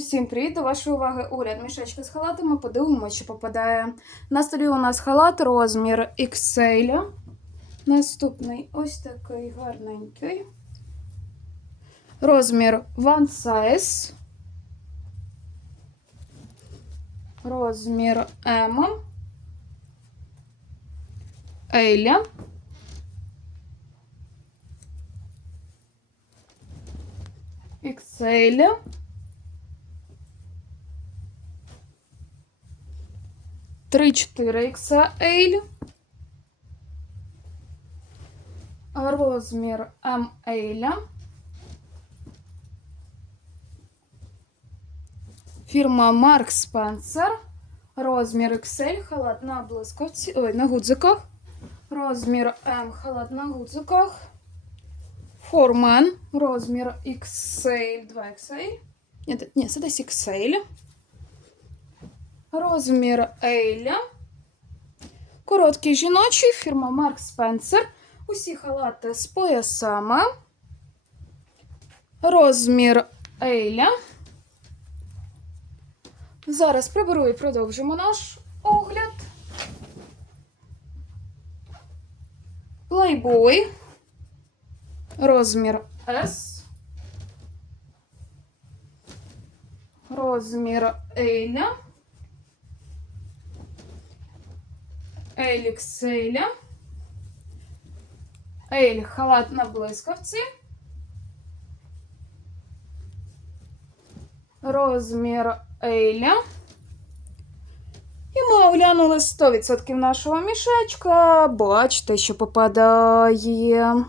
Усім привіт! До вашої уваги огляд мішечки з халатами. Подивимося, що попадає. На столі у нас халат розмір XL. Наступний ось такий гарненький. Розмір One Size. Розмір M. Еля. XL. Три 4 XL. Розмір ML. Фірма Mark Spencer. Розмір XL, халат на блискавці, ой, на гудзиках. Розмір М, халат на гудзиках. Форман, розмір XL, 2XL. Ні, т- ні, це десь XL. Розмір L. Короткий жіночий, фірма Mark Spencer. Усі халати з поясами. Розмір L. Зараз приберу і продовжимо наш огляд. Playboy. Розмір S. Розмір L. Елікселя. Ель халат на блискавці. Розмір Еля. І ми оглянули 100% нашого мішечка. Бачите, що попадає.